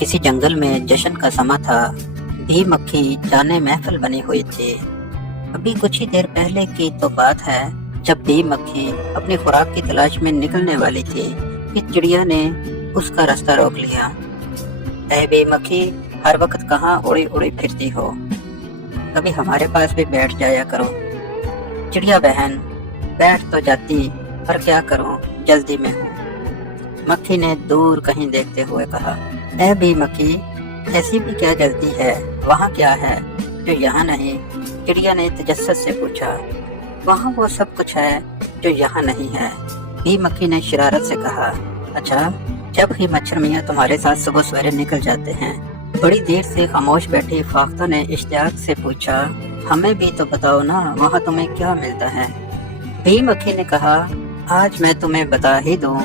किसी जंगल में जश्न का समा था। भी मक्खी जाने महफिल बनी हुई थी। अभी कुछ ही देर पहले की तो बात है जब भी मक्खी अपनी खुराक की तलाश में निकलने वाली थी कि चिड़िया ने उसका रास्ता रोक लिया। ऐ बे मक्खी, हर वक्त कहाँ उड़ी उड़ी फिरती हो, कभी हमारे पास भी बैठ जाया करो। चिड़िया बहन, बैठ तो जाती पर क्या करूं, जल्दी में हूँ। मक्खी ने दूर कहीं देखते हुए कहा। ऐ बे मक्खी, ऐसी भी क्या जल्दी है, वहाँ क्या है जो यहाँ नहीं? चिड़िया ने तजस्सुस से पूछा। वहाँ वो सब कुछ है जो यहाँ नहीं है, बी मक्खी ने शरारत से कहा। अच्छा, जब ही मच्छर मियाँ तुम्हारे साथ सुबह सवेरे निकल जाते हैं। बड़ी देर से खामोश बैठी फाख्ता ने इश्तियाक से पूछा, हमें भी तो बताओ ना, वहाँ तुम्हें क्या मिलता है? बी मक्खी ने कहा, आज मैं तुम्हें बता ही दूं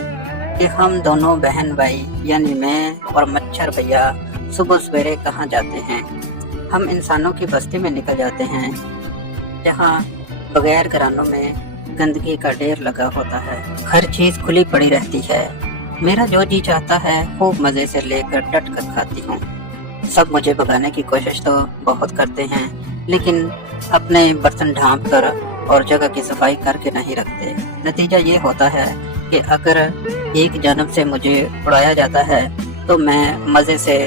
कि हम दोनों बहन भाई यानी मैं और मच्छर भैया सुबह सवेरे कहाँ जाते हैं। हम इंसानों की बस्ती में निकल जाते हैं जहाँ बगैर घरानों में गंदगी का ढेर लगा होता है। हर चीज खुली पड़ी रहती है। मेरा जो जी चाहता है खूब मजे से लेकर डट कर खाती हूँ। सब मुझे भगाने की कोशिश तो बहुत करते हैं, लेकिन अपने बर्तन ढांप कर और जगह की सफाई करके नहीं रखते। नतीजा ये होता है कि अगर एक जानब से मुझे उड़ाया जाता है तो मैं मजे से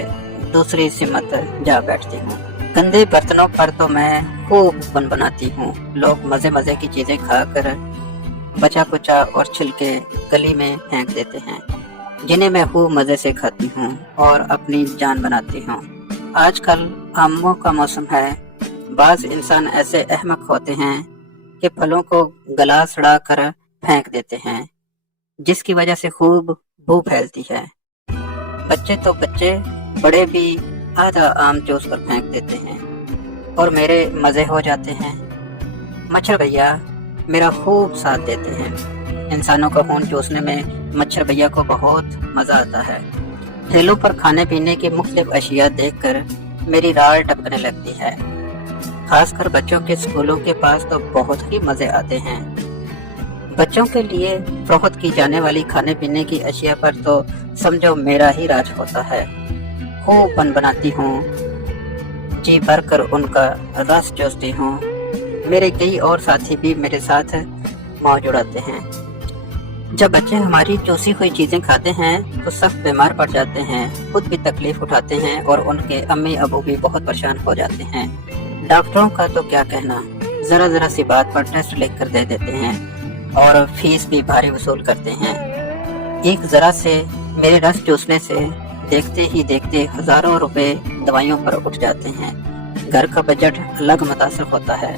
दूसरी सिमत जा बैठती हूँ। गंदे बर्तनों पर तो मैं खूब बनाती हूँ। लोग मजे मजे की चीजें खाकर बचा कुचा और छिलके गली में फेंक देते हैं, जिन्हें मैं खूब मजे से खाती हूँ और अपनी जान बनाती हूँ। आजकल आमों का मौसम है। बाज इंसान ऐसे अहमक होते हैं कि फलों को गला सड़ा कर फेंक देते हैं, जिसकी वजह से खूब बू फैलती है। बच्चे तो बच्चे, बड़े भी आधा आम चूस कर फेंक देते हैं और मेरे मजे हो जाते हैं। मच्छर भैया मेरा खूब साथ देते हैं। इंसानों का खून चूसने में मच्छर भैया को बहुत मजा आता है। ठेलों पर खाने पीने की मुख्तलिफ अशिया देखकर मेरी राल टपकने लगती है। खासकर बच्चों के स्कूलों के पास तो बहुत ही मजे आते हैं। बच्चों के लिए फरोख्त की जाने वाली खाने पीने की अशिया पर तो समझो मेरा ही राज होता है। खूब बनाती हूँ, जी भरकर उनका रस चूसती हूँ। मेरे कई और साथी भी मेरे साथ मौज उड़ाते हैं। जब बच्चे हमारी चूसी हुई चीजें खाते हैं तो सख्त बीमार पड़ जाते हैं, खुद भी तकलीफ उठाते हैं और उनके अम्मी अबू भी बहुत परेशान हो जाते हैं। डॉक्टरों का तो क्या कहना, जरा जरा सी बात पर टेस्ट लिख कर दे देते हैं और फीस भी भारी वसूल करते हैं। एक जरा से मेरे रस चूसने से देखते ही देखते हजारों रुपए दवाइयों पर उठ जाते हैं। घर का बजट अलग मुतासर होता है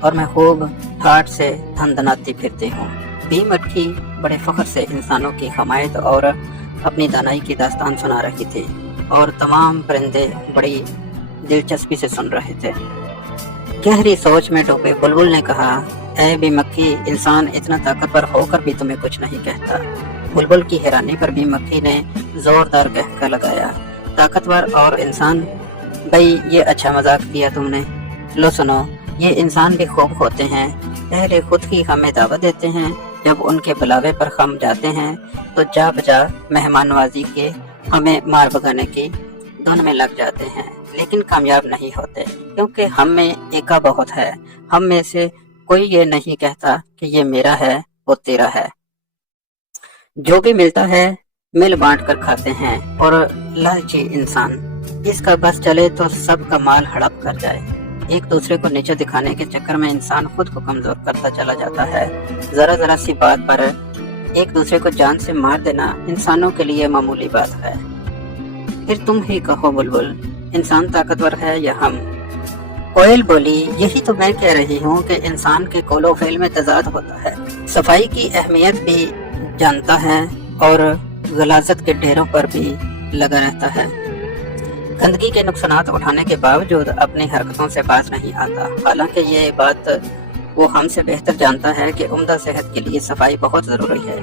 और मैं खूब ठाट से धन दनाती फिरती हूँ। बी मक्खी बड़े फख्र से इंसानों की हमायत और अपनी दानाई की दास्तान सुना रही थी और तमाम परिंदे बड़ी दिलचस्पी से सुन रहे थे। गहरी सोच में डूबे बुलबुल ने कहा, ऐ बी मक्खी, इंसान इतना ताकतवर होकर भी तुम्हें कुछ नहीं कहता। बुलबुल की हैरानी पर भी मक्खी ने जोरदार कहका लगाया, ताकतवर और इंसान? भाई ये अच्छा मजाक किया तुमने। लो सुनो, ये इंसान भी खूब होते हैं। पहले खुद ही हमें दावत देते हैं, जब उनके बुलावे पर हम जाते हैं तो जा बजा मेहमान नवाजी के हमें मार भगाने की धुन में लग जाते हैं, लेकिन कामयाब नहीं होते क्योंकि हम में एका बहुत है। हम में से कोई ये नहीं कहता कि ये मेरा है वो तेरा है। जो भी मिलता है मिल बांट कर खाते हैं और लालची इंसान, इसका बस चले तो सबका माल हड़प कर जाए। एक दूसरे को नीचे दिखाने के चक्कर में इंसान खुद को कमजोर करता चला जाता है। जरा जरा सी बात पर एक दूसरे को जान से मार देना इंसानों के लिए मामूली बात है। फिर तुम ही कहो बुलबुल, इंसान ताकतवर है या हम? कोयल बोली, यही तो मैं कह रही हूँ कि इंसान के कौलो फेल में तजाद होता है। सफाई की अहमियत भी जानता है और गलाजत के ढेरों पर भी लगा रहता है। गंदगी के नुकसानात उठाने के बावजूद अपनी हरकतों से बाज नहीं आता। हालांकि ये बात वो हमसे बेहतर जानता है कि उम्दा सेहत के लिए सफाई बहुत जरूरी है,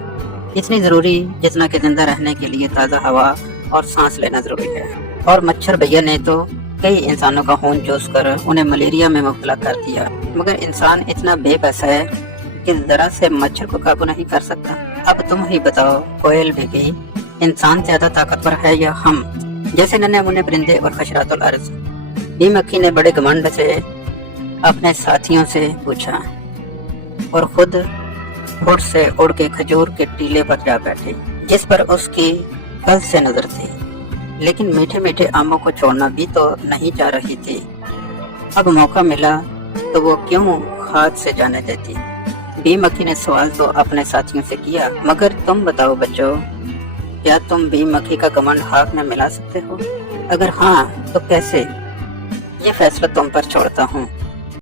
इतनी जरूरी जितना कि जिंदा रहने के लिए ताज़ा हवा और सांस लेना जरूरी है। और मच्छर भैया ने तो कई इंसानों का खून चूस कर उन्हें मलेरिया में मुब्तला कर दिया, मगर इंसान इतना बेबस है कि जरा से मच्छर को काबू नहीं कर सकता। अब तुम ही बताओ कोयल बेबी, इंसान ज्यादा ताकतवर है या हम? जैसे नन्हे मुन्ने परिंदे और खशरातुल अर्ज। बी मक्खी ने बड़े घमंड से अपने साथियों से पूछा और खुद होठ से उड़ के खजूर के टीले पर जा बैठी, जिस पर उसकी कल से नजर थी, लेकिन मीठे मीठे आमों को छोड़ना भी तो नहीं चाह रही थी। अब मौका मिला तो वो क्यों हाथ से जाने देती। बी मक्खी ने सवाल तो अपने साथियों से किया, मगर तुम बताओ बच्चों, क्या तुम बी मक्खी का घमंड हाथ में मिला सकते हो? अगर हाँ तो कैसे? ये फैसला तुम पर छोड़ता हूँ।